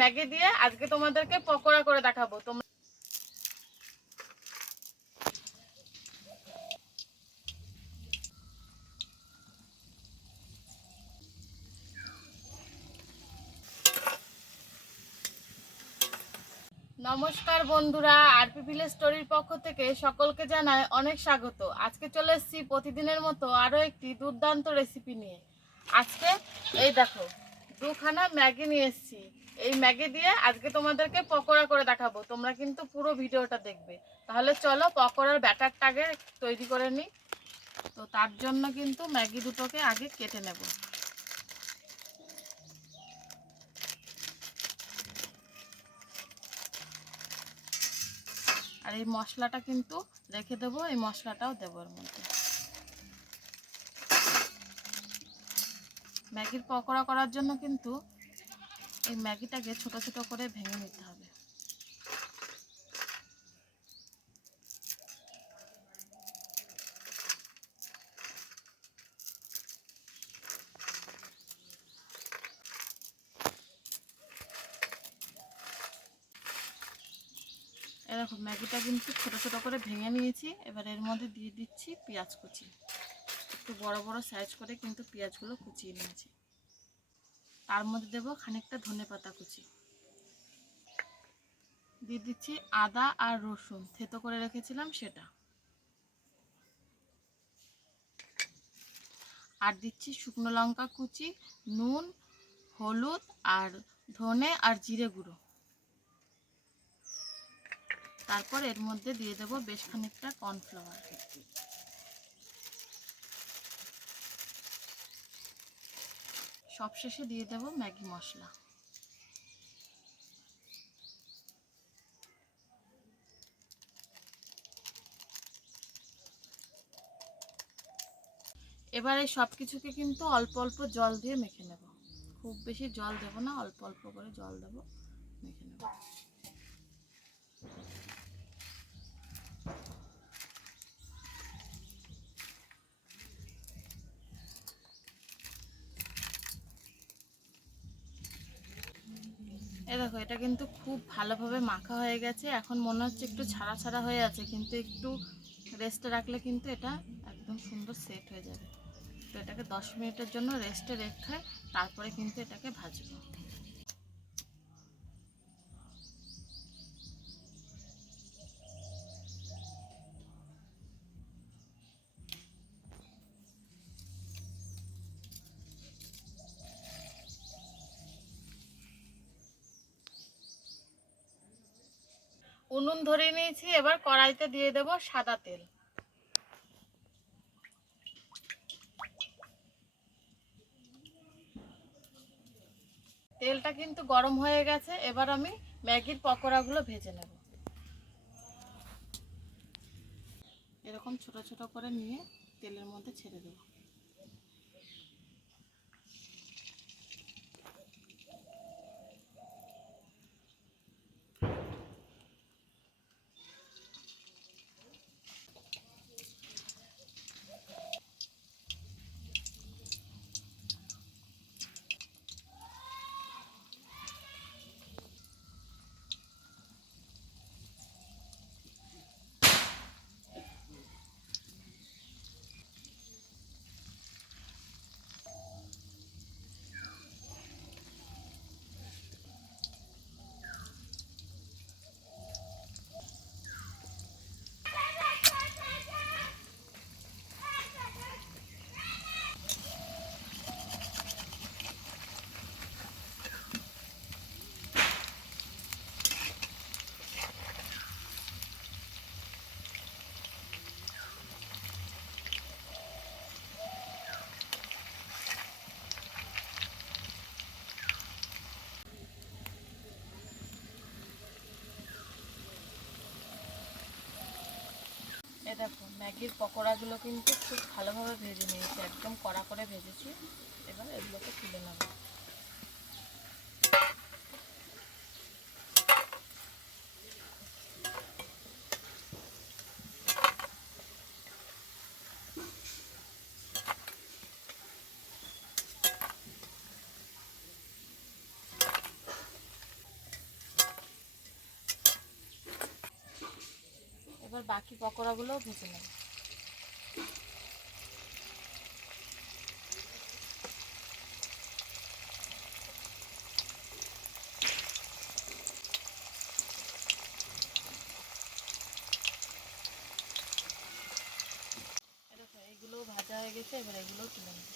Maggi দিয়ে আজকে তোমাদেরকে পকোড়া করে দেখাবো। তোমরা নমস্কার বন্ধুরা, আরপি ভিলেজ স্টোরির পক্ষ থেকে সকলকে জানায় অনেক স্বাগত। আজকে চলে এসেছি প্রতিদিনের মতো আরও একটি দুর্দান্ত রেসিপি নিয়ে। আজকে এই দেখো, দুখানা ম্যাগি নিয়ে এসেছি। এই ম্যাগি দিয়ে আজকে তোমাদেরকে পকোড়া করে দেখাবো। তোমরা কিন্তু পুরো ভিডিওটা দেখবে। তাহলে চলো পকোড়ার ব্যাটারটা আগে তৈরি করে নিই। তো তার জন্য কিন্তু ম্যাগি দুটোকে আগে কেটে নেব। আর এই মশলাটা কিন্তু রেখে দেবো, এই মশলাটাও দেবো এর মধ্যে। ম্যাগির পকোড়া করার জন্য কিন্তু এই ম্যাগিটাকে ছোট ছোট করে ভেঙে নিতে হবে। এরকম ম্যাগিটা কিন্তু ছোট ছোট করে ভেঙে নিয়েছি। এবার এর মধ্যে দিয়ে দিচ্ছি পেঁয়াজ কুচি। একটু বড় বড় সাইজ করে কিন্তু পেঁয়াজগুলো কুচিয়ে নিয়েছি। তার মধ্যে দেবো খানিকটা ধনেপাতা কুচি, দিয়ে দিচ্ছি আদা আর রসুন থেতো করে রেখেছিলাম সেটা, আর দিচ্ছি শুকনো লঙ্কা কুচি, নুন, হলুদ আর ধনে আর জিরে গুঁড়ো। তারপর এর মধ্যে দিয়ে দেবো বেশ খানিকটা কর্নফ্লাওয়ার। সবশেষে দিয়ে দেবো ম্যাগি মশলা। এবার এই সব কিছুকে কিন্তু অল্প অল্প জল দিয়ে মেখে নেব। খুব বেশি জল দেবো না, অল্প অল্প করে জল দেবো, মেখে নেব। এই দেখো, এটা কিন্তু খুব ভালোভাবে মাখা হয়ে গেছে। এখন মনে হচ্ছে একটু ছাড়া ছাড়া হয়ে আছে, কিন্তু একটু রেস্টে রাখলে কিন্তু এটা একদম সুন্দর সেট হয়ে যাবে। তো এটাকে 10 মিনিটের জন্য রেস্টে রেখে তারপরে কিন্তু এটাকে ভাজবো। উনুন ধরিয়ে নিয়েছি। এবার কড়াইতে দিয়ে দেব সাদা তেল। তেলটা কিন্তু গরম হয়ে গেছে। এবার আমি ম্যাগির পকোড়াগুলো ভেজে নেব। এরকম ছোট ছোট করে নিয়ে তেলের মধ্যে ছেড়ে দেব। দেখো, ম্যাগির পকোড়াগুলো কিন্তু খুব ভালোভাবে ভেজে নিয়েছি, একদম কড়া করে ভেজেছি। এবার এগুলোকে তুলে নেব। এবার বাকি পকোড়াগুলোও ভেজে নেব। দেখো এইগুলোও ভাজা হয়ে গেছে, এবার এগুলোও তুলে নেব।